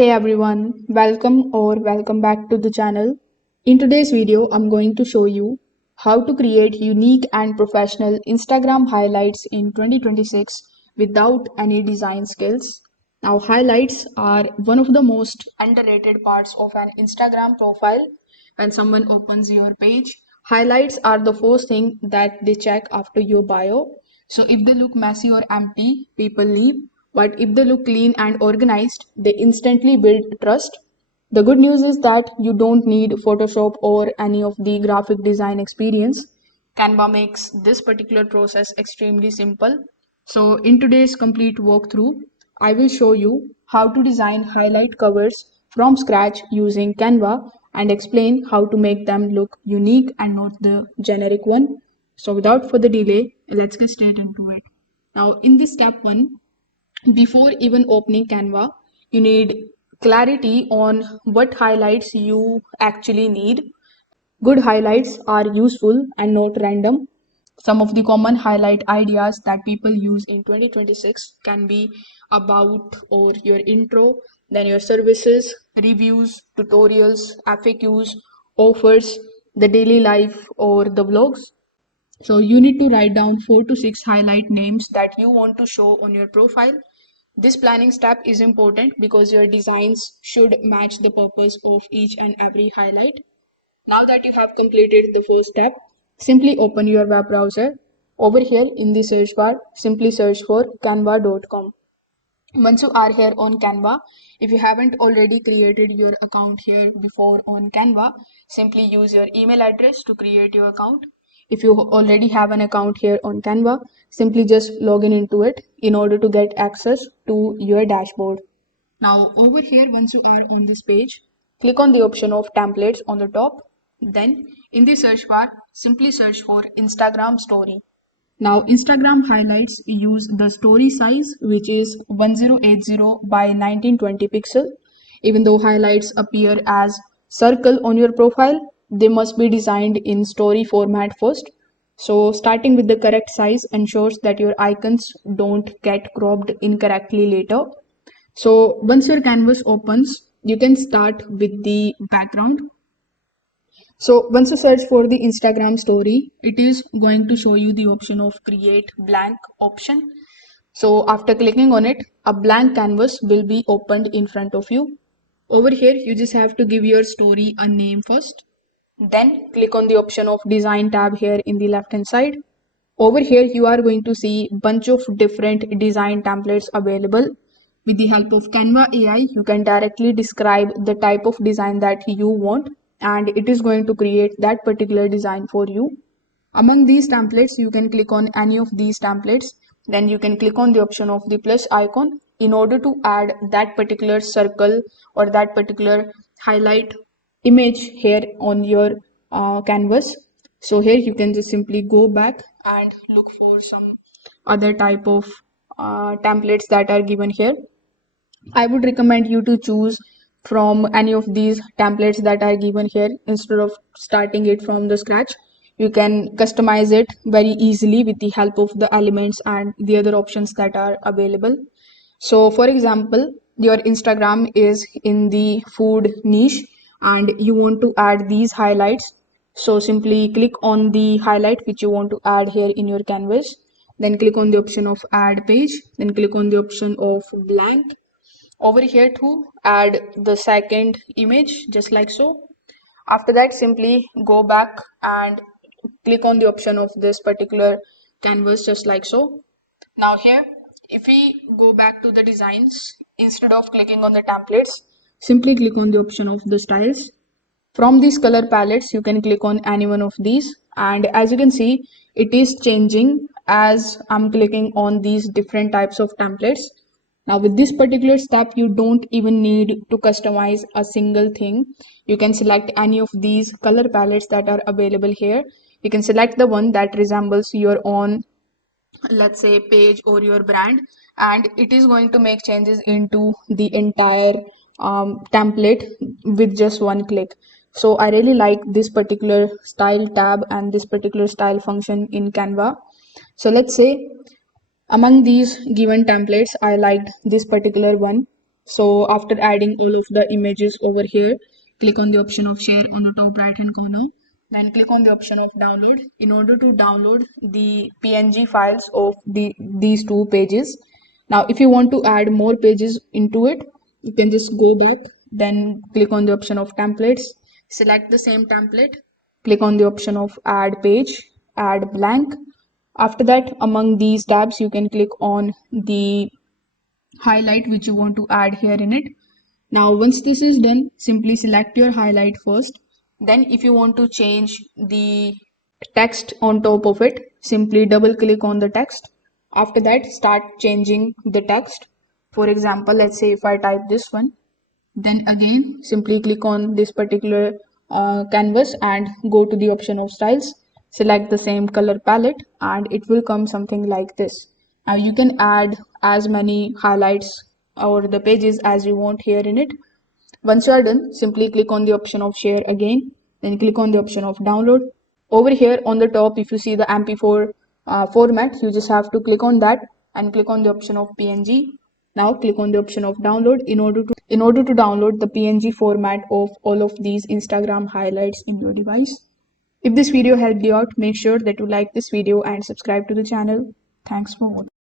Hey everyone, welcome back to the channel. In today's video, I'm going to show you how to create unique and professional Instagram highlights in 2026 without any design skills. Now, highlights are one of the most underrated parts of an Instagram profile. When someone opens your page, highlights are the first thing that they check after your bio. So if they look messy or empty, people leave. But if they look clean and organized, they instantly build trust. The good news is that you don't need Photoshop or any of the graphic design experience. Canva makes this particular process extremely simple. So in today's complete walkthrough, I will show you how to design highlight covers from scratch using Canva and explain how to make them look unique and not the generic one. So without further delay, let's get straight into it. Now in this step 1, before even opening Canva, you need clarity on what highlights you actually need. Good highlights are useful and not random. Some of the common highlight ideas that people use in 2026 can be about or your intro, then your services, reviews, tutorials, FAQs, offers, the daily life, or the vlogs. So you need to write down 4 to 6 highlight names that you want to show on your profile. This planning step is important because your designs should match the purpose of each and every highlight. Now that you have completed the first step, simply open your web browser. Over here in the search bar, simply search for canva.com. Once you are here on Canva, if you haven't already created your account here before on Canva, simply use your email address to create your account. If you already have an account here on Canva, simply just log in into it in order to get access to your dashboard. Now over here, once you are on this page, click on the option of templates on the top. Then in the search bar, simply search for Instagram story. Now Instagram highlights use the story size, which is 1080 by 1920 pixel. Even though highlights appear as circle on your profile, they must be designed in story format first. So starting with the correct size ensures that your icons don't get cropped incorrectly later. So once your canvas opens, you can start with the background. So once you search for the Instagram story, it is going to show you the option of create blank option. So after clicking on it, a blank canvas will be opened in front of you. Over here, you just have to give your story a name first. Then click on the option of design tab here in the left hand side. Over here, you are going to see bunch of different design templates available. With the help of Canva AI, you can directly describe the type of design that you want and it is going to create that particular design for you. Among these templates, you can click on any of these templates. Then you can click on the option of the plus icon in order to add that particular circle or that particular highlight image here on your canvas. So here you can just simply go back and look for some other type of templates that are given here. I would recommend you to choose from any of these templates that are given here instead of starting it from the scratch. You can customize it very easily with the help of the elements and the other options that are available. So for example, your Instagram is in the food niche and you want to add these highlights. So simply click on the highlight which you want to add here in your canvas. Then click on the option of add page. Then click on the option of blank. Over here to add the second image just like so. After that, simply go back and click on the option of this particular canvas just like so. Now here, if we go back to the designs, instead of clicking on the templates, simply click on the option of the styles. From these color palettes, you can click on any one of these. And as you can see, it is changing as I'm clicking on these different types of templates. Now with this particular step, you don't even need to customize a single thing. You can select any of these color palettes that are available here. You can select the one that resembles your own, let's say, page or your brand, and it is going to make changes into the entire template with just one click. So I really like this particular style tab and this particular style function in Canva. So let's say among these given templates, I liked this particular one. So after adding all of the images over here, click on the option of share on the top right hand corner. Then click on the option of download in order to download the PNG files of these two pages. Now, if you want to add more pages into it, you can just go back, then click on the option of templates, select the same template, click on the option of add page, add blank. After that, among these tabs, you can click on the highlight which you want to add here in it. Now, once this is done, simply select your highlight first. Then if you want to change the text on top of it, simply double click on the text. After that, start changing the text. For example, let's say if I type this one, then again simply click on this particular canvas and go to the option of styles, select the same color palette, and it will come something like this. Now you can add as many highlights or the pages as you want here in it. Once you are done, simply click on the option of share again, then click on the option of download. Over here on the top, if you see the MP4 format, you just have to click on that and click on the option of PNG. Now click on the option of download in order to download the PNG format of all of these Instagram highlights in your device. If this video helped you out, make sure that you like this video and subscribe to the channel. Thanks for watching.